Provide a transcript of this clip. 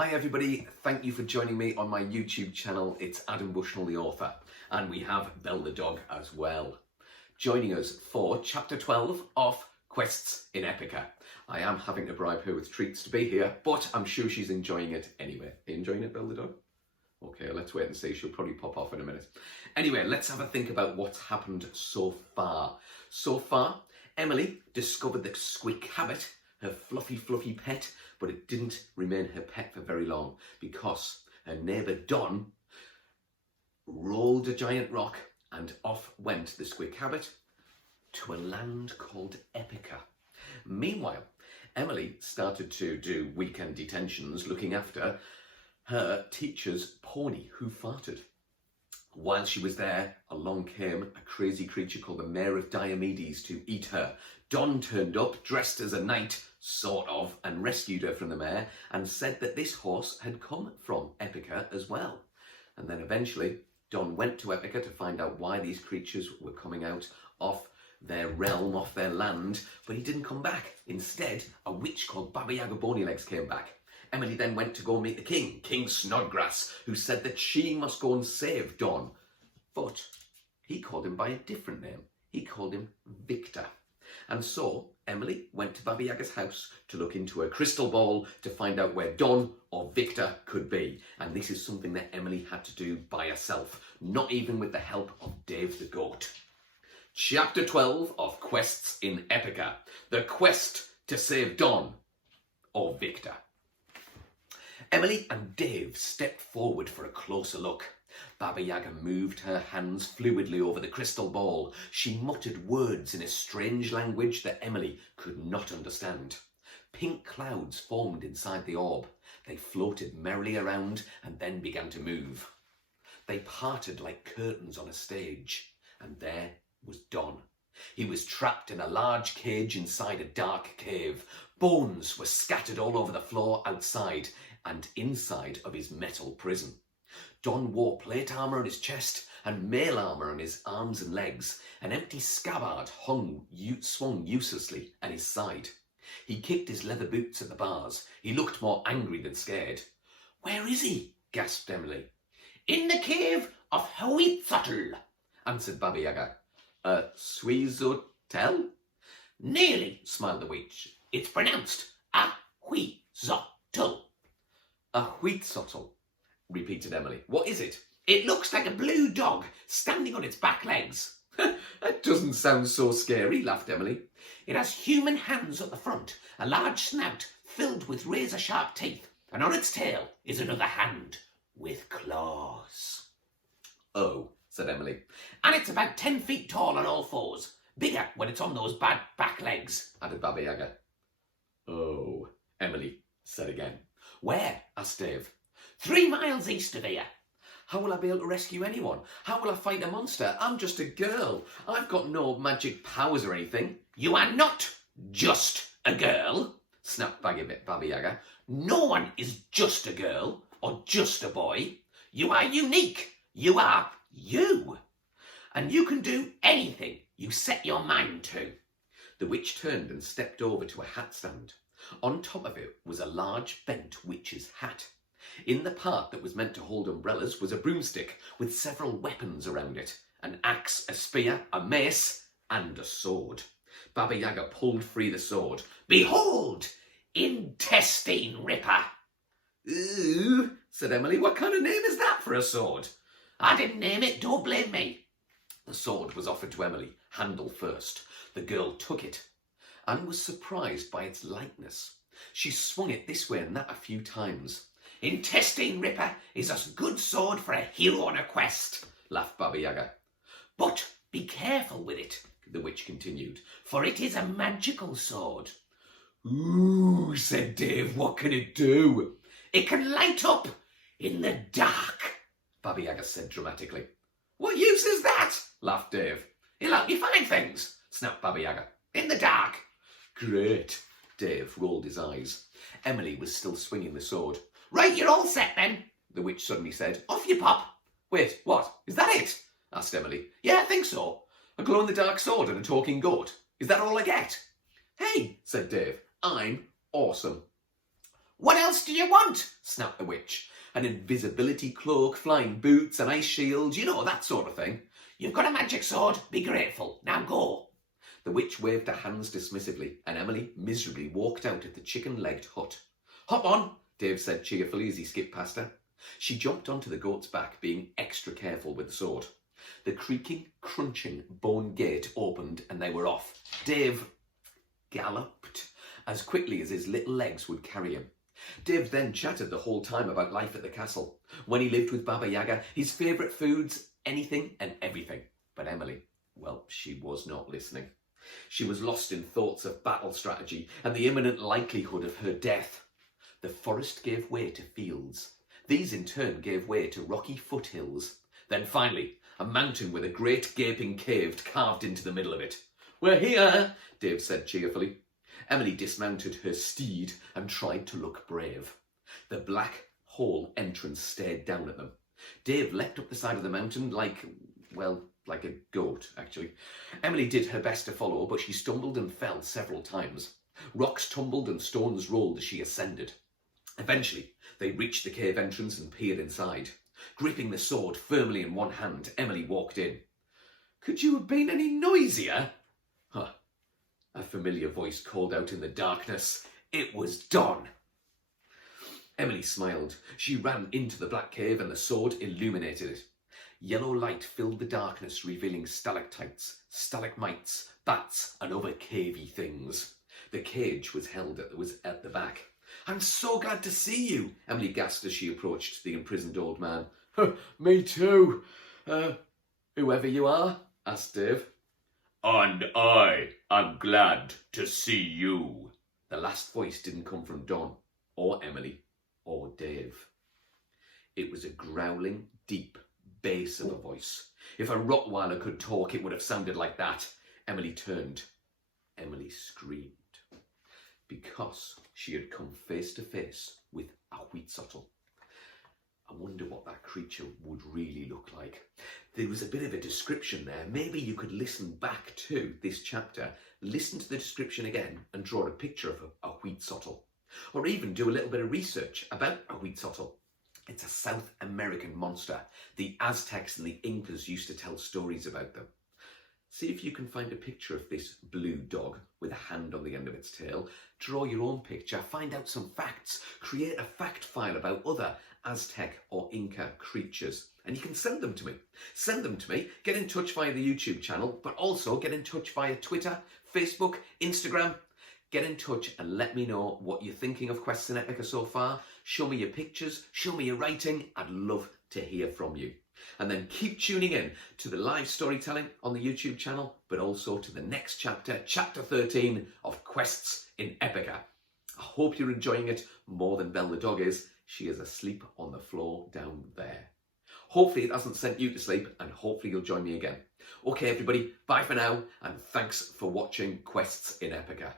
Hi everybody, thank you for joining me on my YouTube channel. It's Adam Bushnell the author, and we have Belle the dog as well. Joining us for chapter 12 of Quests in Epica. I am having to bribe her with treats to be here, but I'm sure she's enjoying it anyway. Are you enjoying it, Belle the dog? Okay, let's wait and see. She'll probably pop off in a minute. Anyway, let's have a think about what's happened so far. So far, Emily discovered the squeak habit, her fluffy pet, but it didn't remain her pet for very long because her neighbour Don rolled a giant rock and off went the squeak habit to a land called Epica. Meanwhile, Emily started to do weekend detentions looking after her teacher's pony who farted. While she was there, along came a crazy creature called the Mayor of Diomedes to eat her. Don turned up, dressed as a knight, sort of, and rescued her from the mayor and said that this horse had come from Epica as well. And then eventually, Don went to Epica to find out why these creatures were coming out of their realm, off their land, but he didn't come back. Instead, a witch called Baba Yaga Bonylegs came back. Emily then went to go meet the king, King Snodgrass, who said that she must go and save Don. But he called him by a different name. He called him Victor. And so Emily went to Baba Yaga's house to look into her crystal ball to find out where Don or Victor could be. And this is something that Emily had to do by herself, not even with the help of Dave the goat. Chapter 12 of Quests in Epica. The quest to save Don or Victor. Emily and Dave stepped forward for a closer look. Baba Yaga moved her hands fluidly over the crystal ball. She muttered words in a strange language that Emily could not understand. Pink clouds formed inside the orb. They floated merrily around and then began to move. They parted like curtains on a stage, and there was Don. He was trapped in a large cage inside a dark cave. Bones were scattered all over the floor outside and inside of his metal prison. Don wore plate armour on his chest and mail armour on his arms and legs. An empty scabbard swung uselessly at his side. He kicked his leather boots at the bars. He looked more angry than scared. "Where is he?" gasped Emily. "In the cave of Huitzotl," answered Baba Yaga. Sweezotel? "Nearly," smiled the witch. "It's pronounced Huitzotl." "A Huitzotl," repeated Emily. "What is it?" "It looks like a blue dog standing on its back legs." "That doesn't sound so scary," laughed Emily. "It has human hands at the front, a large snout filled with razor-sharp teeth, and on its tail is another hand with claws." "Oh," said Emily. "And it's about 10 feet tall on all fours. Bigger when it's on those bad back legs," added Baba Yaga. "Oh," Emily said again. "Where?" asked Dave. 3 miles east of here." "How will I be able to rescue anyone? How will I fight a monster? I'm just a girl. I've got no magic powers or anything." "You are not just a girl," snapped Baba Yaga. "No one is just a girl or just a boy. You are unique. You are you. And you can do anything you set your mind to." The witch turned and stepped over to a hat stand. On top of it was a large bent witch's hat. In the part that was meant to hold umbrellas was a broomstick with several weapons around it. An axe, a spear, a mace, and a sword. Baba Yaga pulled free the sword. "Behold, Intestine Ripper." "Ooh," said Emily. "What kind of name is that for a sword?" "I didn't name it, don't blame me." The sword was offered to Emily, handle first. The girl took it and was surprised by its lightness. She swung it this way and that a few times. "Intestine Ripper is a good sword for a hero on a quest," laughed Baba Yaga. "But be careful with it," the witch continued, "for it is a magical sword." "Ooh," said Dave, "what can it do?" "It can light up in the dark," Baba Yaga said dramatically. "What use is that?" laughed Dave. "It'll help you find things," snapped Baba Yaga. "In the dark." "Great." Dave rolled his eyes. Emily was still swinging the sword. "Right, you're all set then," the witch suddenly said. "Off you pop." "Wait, what? Is that it?" asked Emily. "Yeah, I think so. A glow-in-the-dark sword and a talking goat. Is that all I get?" "Hey," said Dave, "I'm awesome." "What else do you want?" snapped the witch. "An invisibility cloak, flying boots, an ice shield, you know, that sort of thing." "You've got a magic sword. Be grateful. Now go." The witch waved her hands dismissively, and Emily miserably walked out of the chicken-legged hut. "Hop on," Dave said cheerfully as he skipped past her. She jumped onto the goat's back, being extra careful with the sword. The creaking, crunching bone gate opened and they were off. Dave galloped as quickly as his little legs would carry him. Dave then chatted the whole time about life at the castle, when he lived with Baba Yaga, his favourite foods, anything and everything. But Emily, well, she was not listening. She was lost in thoughts of battle strategy and the imminent likelihood of her death. The forest gave way to fields. These in turn gave way to rocky foothills. Then finally, a mountain with a great gaping cave carved into the middle of it. "We're here," Dave said cheerfully. Emily dismounted her steed and tried to look brave. The black hole entrance stared down at them. Dave leapt up the side of the mountain like a goat, actually. Emily did her best to follow, but she stumbled and fell several times. Rocks tumbled and stones rolled as she ascended. Eventually, they reached the cave entrance and peered inside. Gripping the sword firmly in one hand, Emily walked in. "Could you have been any noisier?" Huh. A familiar voice called out in the darkness. It was Don. Emily smiled. She ran into the black cave and the sword illuminated it. Yellow light filled the darkness, revealing stalactites, stalagmites, bats and other cavey things. The cage was held at the back. "I'm so glad to see you," Emily gasped as she approached the imprisoned old man. "Me too. Whoever you are?" asked Dave. "And I am glad to see you." The last voice didn't come from Don, or Emily, or Dave. It was a growling, deep bass of a voice. If a Rottweiler could talk, it would have sounded like that. Emily turned. Emily screamed. Because she had come face to face with a Huitzotl. I wonder what that creature would really look like. There was a bit of a description there. Maybe you could listen back to this chapter, listen to the description again and draw a picture of a Huitzotl. Or even do a little bit of research about a Huitzotl. It's a South American monster. The Aztecs and the Incas used to tell stories about them. See if you can find a picture of this blue dog with a hand on the end of its tail. Draw your own picture, find out some facts, create a fact file about other Aztec or Inca creatures, and you can send them to me. Send them to me, get in touch via the YouTube channel, but also get in touch via Twitter, Facebook, Instagram. Get in touch and let me know what you're thinking of Quests in Epica so far. Show me your pictures, show me your writing. I'd love to hear from you. And then keep tuning in to the live storytelling on the YouTube channel, but also to the next chapter, chapter 13 of Quests in Epica. I hope you're enjoying it more than Belle the dog is. She is asleep on the floor down there. Hopefully it hasn't sent you to sleep, and hopefully you'll join me again. Okay, everybody, bye for now, and thanks for watching Quests in Epica.